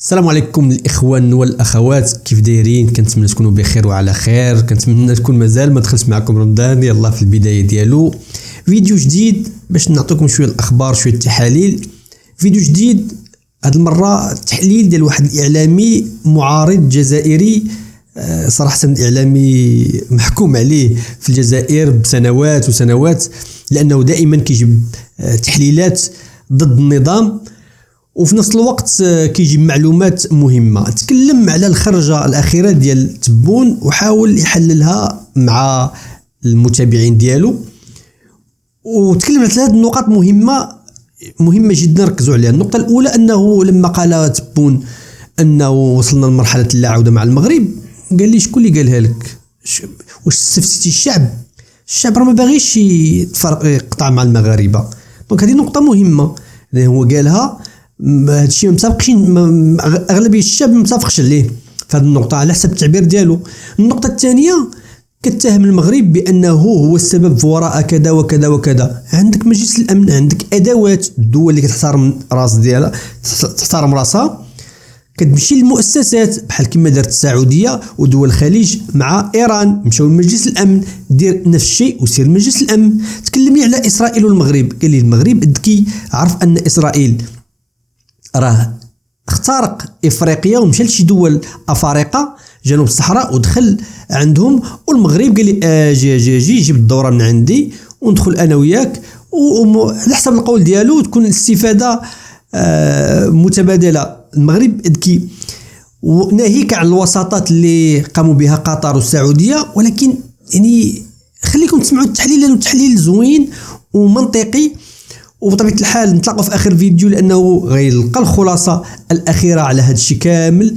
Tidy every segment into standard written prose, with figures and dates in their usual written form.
السلام عليكم الاخوان والاخوات، كيف دايرين؟ كنتمنى تكونوا بخير وعلى خير. كنتمنى تكون مازال ما دخلش معكم رمضان، يلا في البدايه ديالو فيديو جديد باش نعطيكم شويه الاخبار شويه التحاليل. فيديو جديد هاد المره تحليل ديال واحد الاعلامي معارض جزائري، صراحه الاعلامي محكوم عليه في الجزائر بسنوات وسنوات لانه دائما كيجيب تحليلات ضد النظام وفي نفس الوقت كيجيب معلومات مهمه. تكلم على الخرجه الاخيره ديال تبون وحاول يحللها مع المتابعين ديالو، وتكلم على ثلاث نقاط مهمه جدا ركزوا عليها. النقطه الاولى انه لما قال تبون انه وصلنا لمرحله اللا عوده مع المغرب، قال لي شكون اللي قالها لك؟ واش استفتيتي الشعب راه ما باغيش يقطع مع المغاربه. دونك هذه نقطه مهمه هو قالها، هادشي مسابقش اغلبيه الشعب مسابقش عليه في هذه النقطه على حسب التعبير ديالو. النقطه الثانيه كتهم المغرب بانه هو السبب وراء كذا وكذا وكذا. عندك مجلس الامن، عندك ادوات، الدول اللي كتحترم راس ديالها تحترم راسها كتمشي للمؤسسات بحال كما دارت السعوديه ودول الخليج مع ايران، مشاو لمجلس الامن دير نفس الشيء وسير مجلس الامن. تكلم لي على اسرائيل والمغرب، قال لي المغرب ذكي، عرف ان اسرائيل راه اخترق افريقيا ومشى لشي دول افارقه جنوب الصحراء ودخل عندهم، والمغرب قال لي اجي جيب الدوره من عندي وندخل انا وياك، وعلى حسب القول ديالو تكون الاستفاده متبادله. المغرب ذكي وناهيك عن الوساطات اللي قاموا بها قطر والسعوديه، ولكن يعني خليكم تسمعوا التحليل لانه تحليل زوين ومنطقي. وبطبيعه الحال نتلاقوا في اخر فيديو لانه غيلقى الخلاصه الاخيره على هذا الشيء كامل.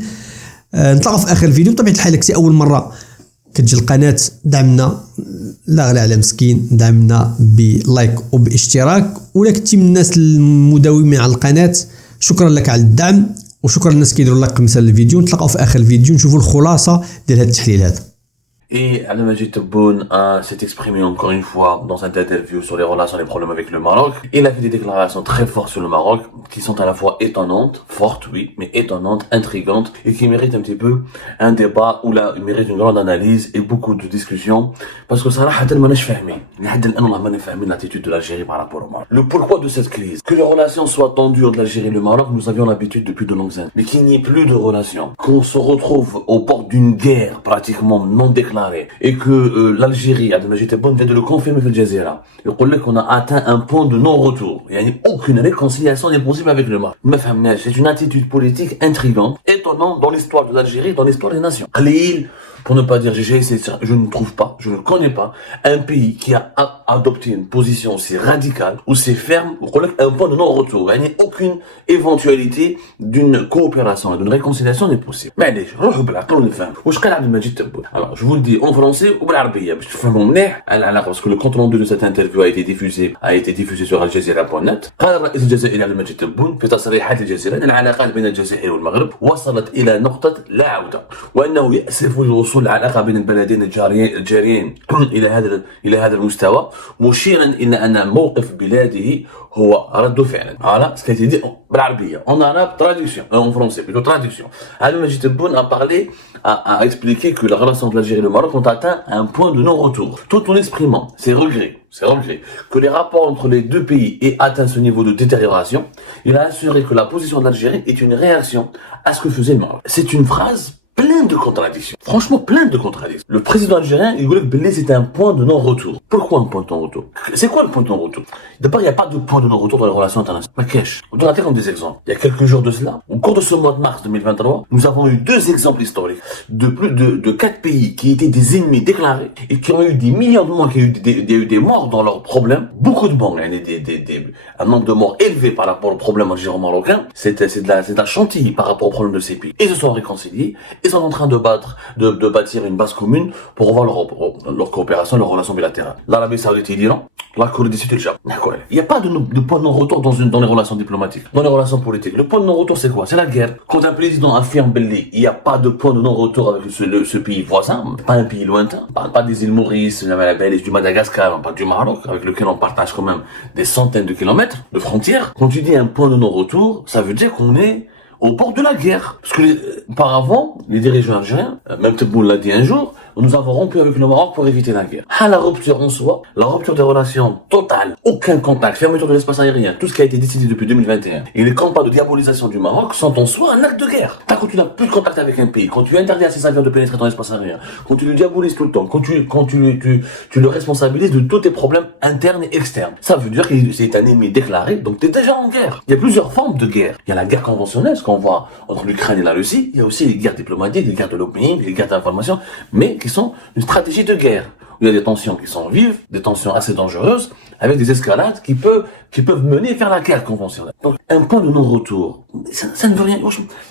نتلاقوا في اخر فيديو. بطبيعه الحال كسي اول مره كتجي القناه دعمنا، لا غالي على مسكين، دعمنا بلايك وباشتراك. ولا كنتي من الناس المداومين على القناه شكرا لك على الدعم، وشكرا للناس كيديروا لايك مثلا الفيديو. نتلاقوا في اخر الفيديو نشوفوا الخلاصه ديال هذا التحليل هذا. Et Abdelmajid Tebboune s'est exprimé encore une fois dans cette interview sur les relations et les problèmes avec le Maroc. Il a fait des déclarations très fortes sur le Maroc, qui sont à la fois étonnantes, fortes oui, mais étonnantes, intrigantes, et qui méritent un petit peu un débat où là, il mérite une grande analyse et beaucoup de discussions, parce que صراحة ما ناش فاهمين، لحد الآن والله ما نفهمين l'attitude de l'Algérie par rapport au Maroc. Le pourquoi de cette crise, que les relations soient tendues entre l'Algérie et le Maroc, nous avions l'habitude depuis de longues années, mais qu'il n'y ait plus de relations, qu'on se retrouve aux portes d'une guerre pratiquement non déclarée, et que l'Algérie, Abdelmajid Tebboune vient de le confirmer في الجزيرة. يقول لك qu'on a atteint un point de non-retour. يعني aucune réconciliation n'est possible avec le Maroc. ما فهمناش. C'est une attitude politique intrigante, étonnante dans l'histoire de l'Algérie, dans l'histoire des nations. قليل, pour ne pas dire je ne trouve pas, je ne connais pas un pays qui a adopté une position aussi radicale, aussi ferme, un point de non-retour. Il n'y a aucune éventualité d'une coopération, d'une réconciliation n'est possible. Mais allez, روحوا بالعقل ونفهم. واش قال عبد المجيد تبون؟ Alors, je vous le dis en français ou بالعربية باش تفهموا مليح parce que le compte rendu de cette interview a été diffusé sur الجزيرة.net. قال الرئيس الجزائري عبد المجيد تبون في تصريحات الجزيرة ان العلاقات بين الجزائر والمغرب وصلت الى نقطة لا عودة، وانه يأسف الوصول العلاقة بين البلدين الجاريين الى هذا المستوى، مشيرا الى ان موقف بلاده هو رد فعل. Voilà ce qui a été dit بالعربية. En arabe, traduction. En français, plutôt traduction. Abdelmajid Tebboune a parlé, a expliqué que la relation entre l'Algérie et le Maroc ont atteint un point de non-retour, tout en exprimant ses regrets, que les rapports entre les deux pays aient atteint ce niveau de détérioration. Il a assuré que la position de l'Algérie est une réaction à ce que faisait le Maroc. C'est une phrase plein de contradictions. Franchement, plein de contradictions. Le président algérien, il voulait que c'était un point de non-retour. Pourquoi un point de non-retour? C'est quoi le point de non-retour? D'abord, il n'y a pas de point de non-retour dans les relations internationales. Ma cache. On donne comme des exemples. Il y a quelques jours de cela, au cours de ce mois de mars 2023, nous avons eu deux exemples historiques de plus de 4 pays qui étaient des ennemis déclarés et qui ont eu des millions de morts, qui ont eu des morts dans leurs problèmes. Beaucoup de morts. Il y a un nombre de morts élevé par rapport aux problèmes algéro-marocains. C'est un chantilly par rapport aux problèmes de ces pays. Ils se sont réconciliés. Ils sont en train de bâtir une base commune pour revoir leur coopération, leur relation bilatérale. L'Arabie Saoudite et l'Iran, la Corée du Sud et le Japon. Il n'y a pas de point de non-retour dans les relations diplomatiques, dans les relations politiques. Le point de non-retour, c'est quoi? C'est la guerre. Quand un président affirme il n'y a pas de point de non-retour avec ce pays voisin, pas un pays lointain, pas des îles Maurice, la Belgique, du Madagascar, pas du Maroc, avec lequel on partage quand même des centaines de kilomètres de frontières. Quand tu dis un point de non-retour, ça veut dire qu'on est au bord de la guerre. Parce que auparavant, les dirigeants algériens, même Tebboune l'a dit un jour, nous avons rompu avec le Maroc pour éviter la guerre. La rupture en soi, la rupture des relations totale, aucun contact, fermeture de l'espace aérien, tout ce qui a été décidé depuis 2021, et les campagnes de diabolisation du Maroc sont en soi un acte de guerre. Quand tu n'as plus de contact avec un pays, quand tu interdis à ses avions de pénétrer dans l'espace aérien, quand tu le diabolises tout le temps, quand tu le responsabilises de tous tes problèmes internes et externes, ça veut dire que c'est un ennemi déclaré, donc tu es déjà en guerre. Il y a plusieurs formes de guerre. Il y a la guerre conventionnelle, ce qu'on voit entre l'Ukraine et la Russie. Il y a aussi les guerres diplomatiques, les guerres de l'opinion, les guerres d'information, mais qui sont une stratégie de guerre. Il y a des tensions qui sont vives, des tensions assez dangereuses, avec des escalades qui peuvent mener vers la guerre conventionnelle. Donc, un point de non-retour, ça ne veut rien.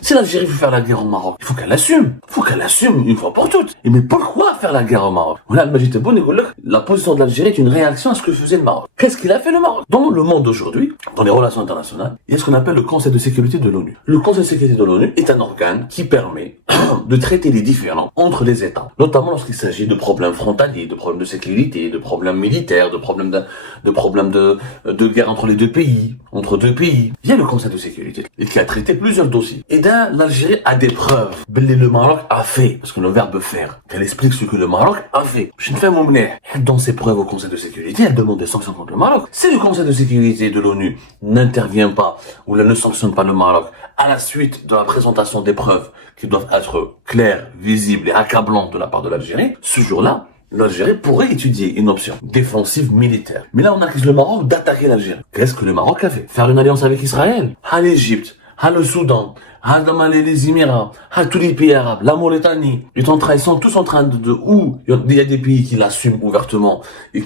Si l'Algérie veut faire la guerre au Maroc, il faut qu'elle l'assume. Il faut qu'elle l'assume une fois pour toutes. Et mais pourquoi faire la guerre au Maroc? Voilà, le Majid Tebboune, la position de l'Algérie est une réaction à ce que faisait le Maroc. Qu'est-ce qu'il a fait le Maroc? Dans le monde d'aujourd'hui, dans les relations internationales, il y a ce qu'on appelle le Conseil de sécurité de l'ONU. Le Conseil de sécurité de l'ONU est un organe qui permet de traiter les différends entre les États, notamment lorsqu'il s'agit de problèmes frontaliers, de problèmes de sécurité, de problèmes militaires, de problèmes de guerre entre les deux pays, Il y a le Conseil de sécurité qui a traité plusieurs dossiers. Et là, l'Algérie a des preuves. Le Maroc a fait, parce que le verbe faire, elle explique ce que le Maroc a fait. Je ne fais mon mener. Dans ses preuves au Conseil de sécurité, elle demande des sanctions contre le Maroc. Si le Conseil de sécurité de l'ONU n'intervient pas ou ne sanctionne pas le Maroc à la suite de la présentation des preuves qui doivent être claires, visibles et accablantes de la part de l'Algérie, ce jour-là, l'Algérie pourrait étudier une option défensive militaire. Mais là, on accuse le Maroc d'attaquer l'Algérie. Qu'est-ce que le Maroc a fait? Faire une alliance avec Israël, à l'Égypte, à le Soudan, à les Émirats, à tous les pays arabes, la Mauritanie. Ils sont tous en train il y a des pays qui l'assument ouvertement et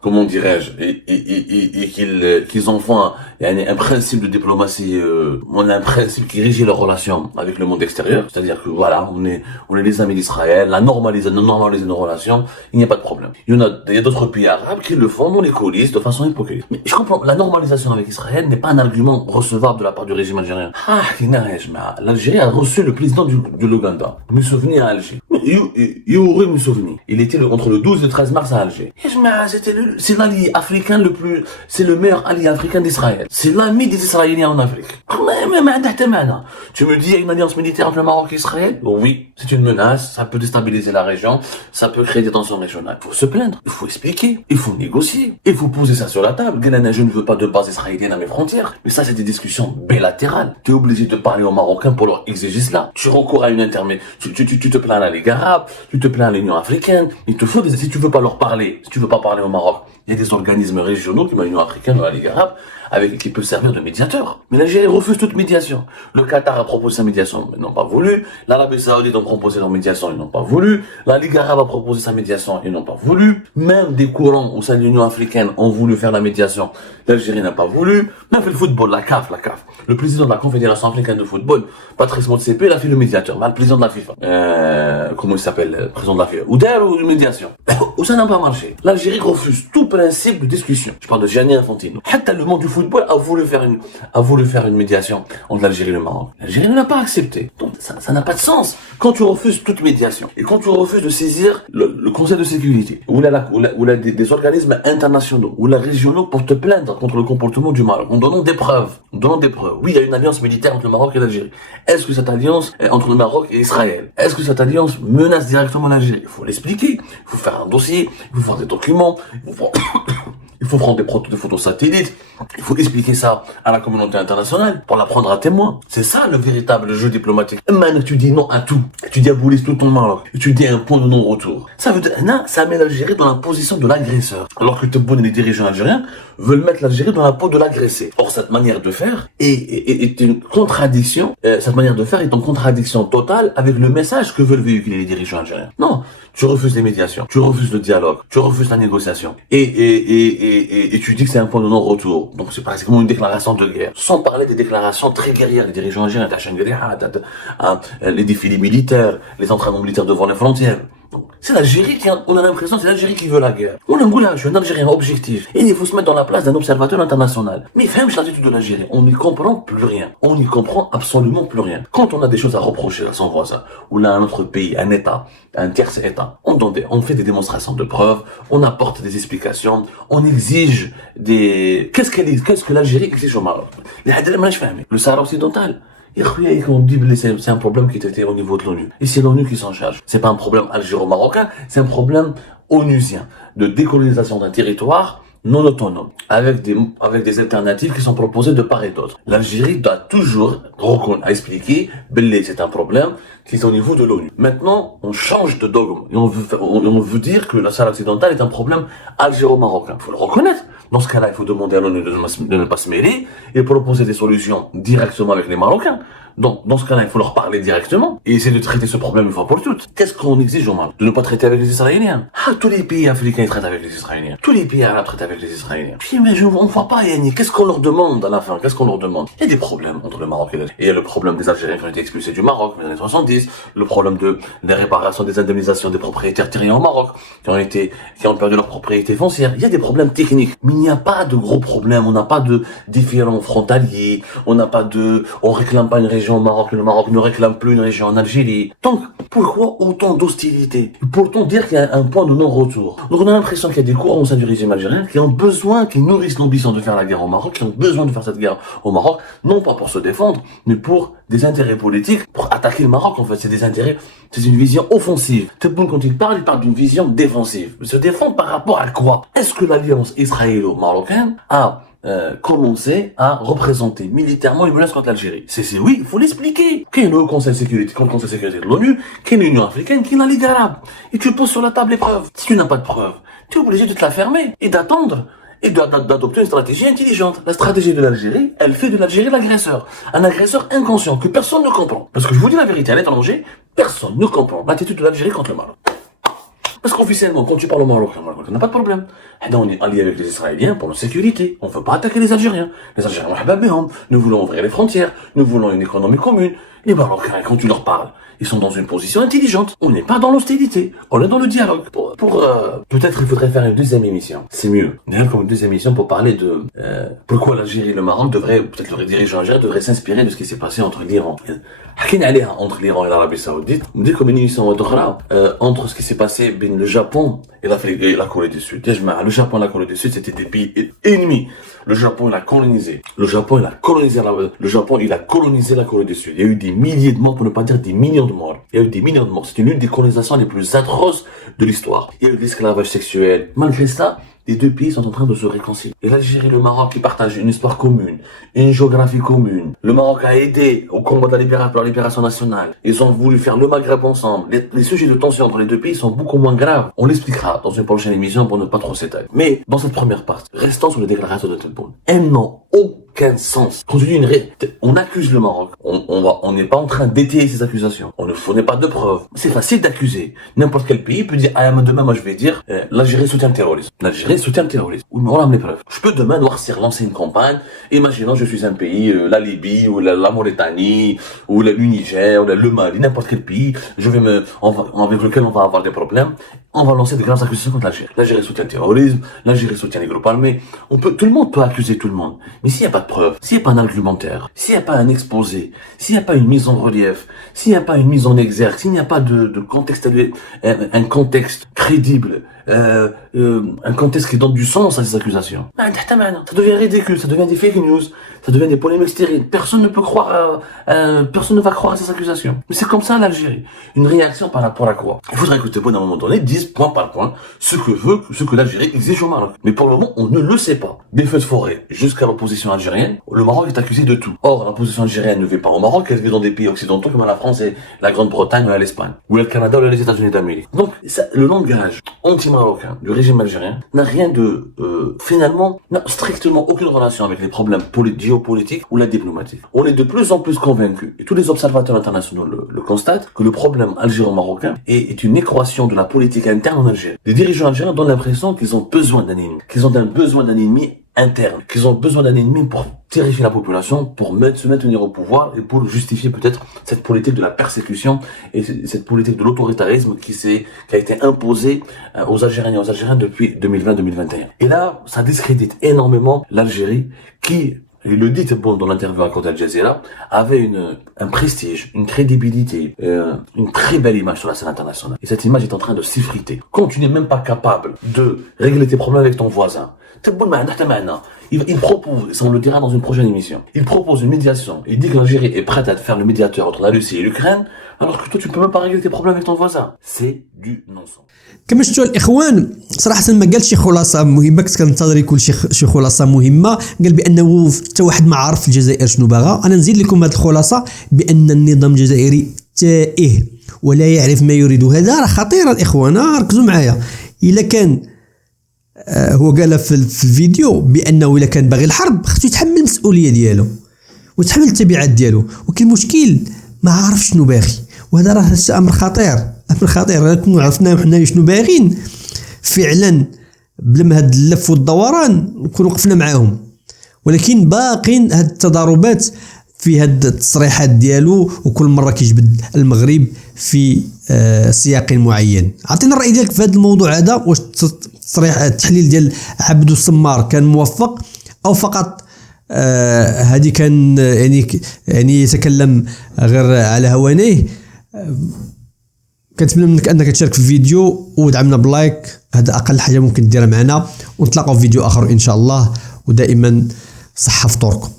comment dirais-je, qu'ils en font un principe de diplomatie, on a un principe qui régit leurs relations avec le monde extérieur. C'est-à-dire que voilà, on est les amis d'Israël, normaliser nos relations, il n'y a pas de problème. Il y a d'autres pays arabes qui le font dans les coulisses de façon hypocrite. Mais je comprends, la normalisation avec Israël n'est pas un argument recevable de la part du régime algérien. L'Algérie a reçu le président de l'Ouganda, Museveni à Alger. Yoweri Museveni. Il était entre le 12 et le 13 mars à Alger. C'est l'allié africain c'est le meilleur allié africain d'Israël. C'est l'ami des Israéliens en Afrique. Tu me dis, il y a une alliance militaire entre le Maroc et Israël? Oui, c'est une menace, ça peut déstabiliser la région, ça peut créer des tensions régionales. Il faut se plaindre, il faut expliquer, il faut négocier, il faut poser ça sur la table. Je ne veux pas de base israélienne à mes frontières. Mais ça, c'est des discussions bilatérales. Tu es obligé de parler aux Marocains pour leur exiger cela. Tu recours à une intermédiaire, tu te plains à la Ligue arabe, tu te plains à l'Union africaine. Il te faut si tu veux pas leur parler, si tu veux pas parler au Maroc, il y a des organismes régionaux comme l'Union africaine ou la Ligue arabe qui peuvent servir de médiateur. Mais l'Algérie refuse toute médiation. Le Qatar a proposé sa médiation, ils n'ont pas voulu. L'Arabie Saoudite a proposé leur médiation, ils n'ont pas voulu. La Ligue arabe a proposé sa médiation, ils n'ont pas voulu. Même des courants au sein de l'Union africaine ont voulu faire la médiation. L'Algérie n'a pas voulu. Même le football, la CAF. Le président de la Confédération africaine de football, Patrice Motsepe, il a fait le médiateur. Le président de la FIFA. Comment il s'appelle, le président de la FIFA? Ou une médiation. Où ça n'a pas marché. L'Algérie refuse tout principe de discussion. Je parle de Gianni Infantino. Le monde du football a voulu faire une médiation entre l'Algérie et le Maroc. L'Algérie ne l'a pas accepté. Donc, ça n'a pas de sens. Quand tu refuses toute médiation, et quand tu refuses de saisir le Conseil de sécurité, ou des organismes internationaux, ou la régionaux pour te plaindre contre le comportement du Maroc, en donnant des preuves. Oui, il y a une alliance militaire entre le Maroc et l'Algérie. Est-ce que cette alliance est entre le Maroc et Israël? Est-ce que cette alliance menace directement l'Algérie? Il faut l'expliquer. Il faut faire un dossier. Il faut faire des documents. Il faut prendre des photos satellites. Il faut expliquer ça à la communauté internationale pour la prendre à témoin. C'est ça le véritable jeu diplomatique. Maintenant, tu dis non à tout. Tu diabolises tout ton Maroc. Et tu dis un point de non-retour. Ça veut dire, ça met l'Algérie dans la position de l'agresseur. Alors que Tebboune et les dirigeants algériens veulent mettre l'Algérie dans la peau de l'agressé. Or, cette manière de faire est une contradiction. Cette manière de faire est en contradiction totale avec le message que veulent véhiculer les dirigeants algériens. Non. Tu refuses les médiations, tu refuses le dialogue, tu refuses la négociation, et tu dis que c'est un point de non-retour. Donc c'est pratiquement une déclaration de guerre. Sans parler des déclarations très guerrières des dirigeants algériens, les défilés militaires, les entraînements militaires devant les frontières. Donc, c'est l'Algérie on a l'impression que c'est l'Algérie qui veut la guerre. On a là, je suis un Algérien objectif. Et il faut se mettre dans la place d'un observateur international. Mais femme, l'attitude de l'Algérie, on n'y comprend plus rien. On n'y comprend absolument plus rien. Quand on a des choses à reprocher à son voisin, ou là un autre pays, un État, un tierce État, on fait des démonstrations de preuves, on apporte des explications, on exige qu'est-ce que l'Algérie exige au Maroc? Le Sahara occidental. C'est un problème qui était au niveau de l'ONU. Et c'est l'ONU qui s'en charge. C'est pas un problème algéro-marocain, c'est un problème onusien de décolonisation d'un territoire non autonome, avec des alternatives qui sont proposées de part et d'autre. L'Algérie doit toujours expliquer, c'est un problème qui est au niveau de l'ONU. Maintenant, on change de dogme et on veut dire que la Sahara occidentale est un problème algéro-marocain. Il faut le reconnaître. Dans ce cas-là, il faut demander à l'ONU de ne pas se mêler et proposer des solutions directement avec les Marocains. Donc, dans ce cas-là, il faut leur parler directement et essayer de traiter ce problème une fois pour toutes. Qu'est-ce qu'on exige au Maroc? De ne pas traiter avec les Israéliens. Tous les pays africains ils traitent avec les Israéliens. Tous les pays arabes traitent avec les Israéliens. Puis, mais on voit pas, Yannick. Qu'est-ce qu'on leur demande à la fin? Qu'est-ce qu'on leur demande? Il y a des problèmes entre le Maroc et l'Algérie. Il y a le problème des Algériens qui ont été expulsés du Maroc dans les années 70, le problème des réparations, des indemnisations des propriétaires terriens au Maroc, qui ont perdu leur propriété foncière. Il y a des problèmes techniques. Mais il n'y a pas de gros problèmes. On n'a pas de différends frontaliers. On réclame pas une région au Maroc, le Maroc ne réclame plus une région en Algérie. Donc, pourquoi autant d'hostilité? Pour-on dire qu'il y a un point de non-retour? Donc, on a l'impression qu'il y a des courants au sein du régime algérien qui nourrissent l'ambition de faire la guerre au Maroc, qui ont besoin de faire cette guerre au Maroc, non pas pour se défendre, mais pour des intérêts politiques, pour attaquer le Maroc, en fait. C'est une vision offensive. Tebboune, quand il parle d'une vision défensive. Se défendre par rapport à quoi? Est-ce que l'alliance israélo-marocaine a commencer à représenter militairement une menace contre l'Algérie? C'est oui, il faut l'expliquer. Qu'il y a le Conseil de sécurité, de l'ONU, qu'il y a l'Union africaine, qu'il y a la Ligue arabe. Et tu poses sur la table les preuves. Si tu n'as pas de preuves, tu es obligé de te la fermer et d'attendre et d'adopter une stratégie intelligente. La stratégie de l'Algérie, elle fait de l'Algérie l'agresseur. Un agresseur inconscient que personne ne comprend. Parce que je vous dis la vérité, à l'étranger, personne ne comprend l'attitude de l'Algérie contre le Maroc. Parce qu'officiellement, quand tu parles au Maroc, on n'a pas de problème. Et donc, on est allié avec les Israéliens pour la sécurité. On ne veut pas attaquer les Algériens. Les Algériens, nous voulons ouvrir les frontières. Nous voulons une économie commune. Les Marocains, quand tu leur parles, ils sont dans une position intelligente. On n'est pas dans l'hostilité. On est dans le dialogue. Peut-être il faudrait faire une deuxième émission. C'est mieux. D'ailleurs, comme une deuxième émission pour parler de pourquoi l'Algérie et le Maroc peut-être les dirigeants algériens devraient s'inspirer de ce qui s'est passé entre l'Iran. Entre l'Iran et l'Arabie Saoudite. On dit comme une émission entre ce qui s'est passé le Japon et la Corée du Sud. Le Japon et la Corée du Sud, c'était des pays ennemis. Le Japon, il a colonisé la Corée du Sud. Il y a eu des milliers de morts, pour ne pas dire des millions de morts. C'est une des colonisations les plus atroces de l'histoire. Il y a eu de l'esclavage sexuel. Malgré ça, les deux pays sont en train de se réconcilier. Et l'Algérie et le Maroc, qui partagent une histoire commune, une géographie commune. Le Maroc a aidé au combat de la libération nationale. Ils ont voulu faire le Maghreb ensemble. Les sujets de tension entre les deux pays sont beaucoup moins graves. On l'expliquera dans une prochaine émission pour ne pas trop s'étaler. Mais, dans cette première partie, restons sur les déclarations de Tebboune. Elles n'ont aucun sens. Quand tu dis on accuse le Maroc. On n'est pas en train d'étayer ces accusations. On ne fournit pas de preuves. C'est facile d'accuser. N'importe quel pays peut dire, demain, moi, je vais dire, l'Algérie soutient le terrorisme. L'Algérie soutient le terrorisme. Oui, mais on a les preuves. Je peux demain lancer une campagne. Imaginons, je suis un pays, la Libye, ou la Mauritanie, ou le Niger, ou le Mali, n'importe quel pays, avec lequel on va avoir des problèmes. On va lancer de graves accusations contre l'Algérie. L'Algérie soutient le terrorisme, l'Algérie soutient les groupes armés. Tout le monde peut accuser tout le monde. Mais s'il n'y a pas de preuves, s'il n'y a pas un argumentaire, s'il n'y a pas un exposé, s'il n'y a pas une mise en relief, s'il n'y a pas une mise en exergue, s'il n'y a pas de contexte, un contexte crédible, un contexte qui donne du sens à ces accusations, ça devient ridicule, ça devient des fake news, ça devient des polémiques stériles. Personne ne va croire à ces accusations. Mais c'est comme ça l'Algérie. Une réaction par rapport à quoi? Il faudrait que Tebboune, à un moment donné, dise point par point ce que l'Algérie exige au Maroc. Mais pour le moment, on ne le sait pas. Des feux de forêt jusqu'à l'opposition algérienne, le Maroc est accusé de tout. Or, l'opposition algérienne ne vit pas au Maroc, elle vit dans des pays occidentaux comme la France et la Grande-Bretagne ou l'Espagne, ou le Canada ou les États-Unis d'Amérique. Donc, le langage anti-marocain du régime algérien n'a rien de, finalement, n'a strictement aucune relation avec les problèmes géopolitiques ou la diplomatique. On est de plus en plus convaincus, et tous les observateurs internationaux le constatent, que le problème algéro-marocain est une équation de la politique interne en Algérie. Les dirigeants algériens donnent l'impression qu'ils ont besoin d'un ennemi, interne, qu'ils ont besoin d'un ennemi pour terrifier la population, pour se maintenir au pouvoir et pour justifier peut-être cette politique de la persécution et cette politique de l'autoritarisme qui a été imposée aux Algériens et aux Algériens depuis 2020-2021. Et là, ça discrédite énormément l'Algérie qui, il le dit Tebboune dans l'interview à Al Jazeera, avait un prestige, une crédibilité, une très belle image sur la scène internationale. Et cette image est en train de s'effriter. Quand tu n'es même pas capable de régler tes problèmes avec ton voisin, il propose, ça on le dira dans une prochaine émission, il propose une médiation, il dit que l'Algérie est prête à faire le médiateur entre la Russie et l'Ukraine, alors que toi tu peux même pas régler tes problèmes avec ton voisin. C'est du non-sens. كما شفتوا الاخوان صراحه ما قالش شي خلاصه مهمه، كنت كنتظر يكون شي خلاصه مهمه. قال بانه حتى واحد ما عارف في الجزائر شنو باغا. انا نزيد لكم هذه الخلاصه بان النظام الجزائري تائه ولا يعرف ما يريد. هذا راه خطير الاخوان، ركزوا معايا. الا كان هو قال في الفيديو بانه الا كان باغي الحرب خصو يتحمل المسؤوليه ديالو ويتحمل التبعات ديالو، ولكن المشكل ما عارف شنو باغي. وهذا راه امر خطير، امر خطير. كنا عرفنا حنا شنو باغيين فعلا بلا ما هاد اللف والدوران نكون وقفنا معاهم، ولكن باقين هاد التضاربات في هاد التصريحات ديالو، وكل مره كيجبد المغرب في سياق معين. عطينا الراي ديالك في هذا الموضوع هذا. واش التحليل ديال عبدو السمار كان موفق او فقط هذه كان يعني يتكلم غير على هوانيه؟ كنتمنى منك انك تشارك في الفيديو ودعمنا بلايك، هذا اقل حاجه ممكن ديرها معنا، ونتلاقاو في فيديو اخر ان شاء الله. ودائما صحه فطوركم.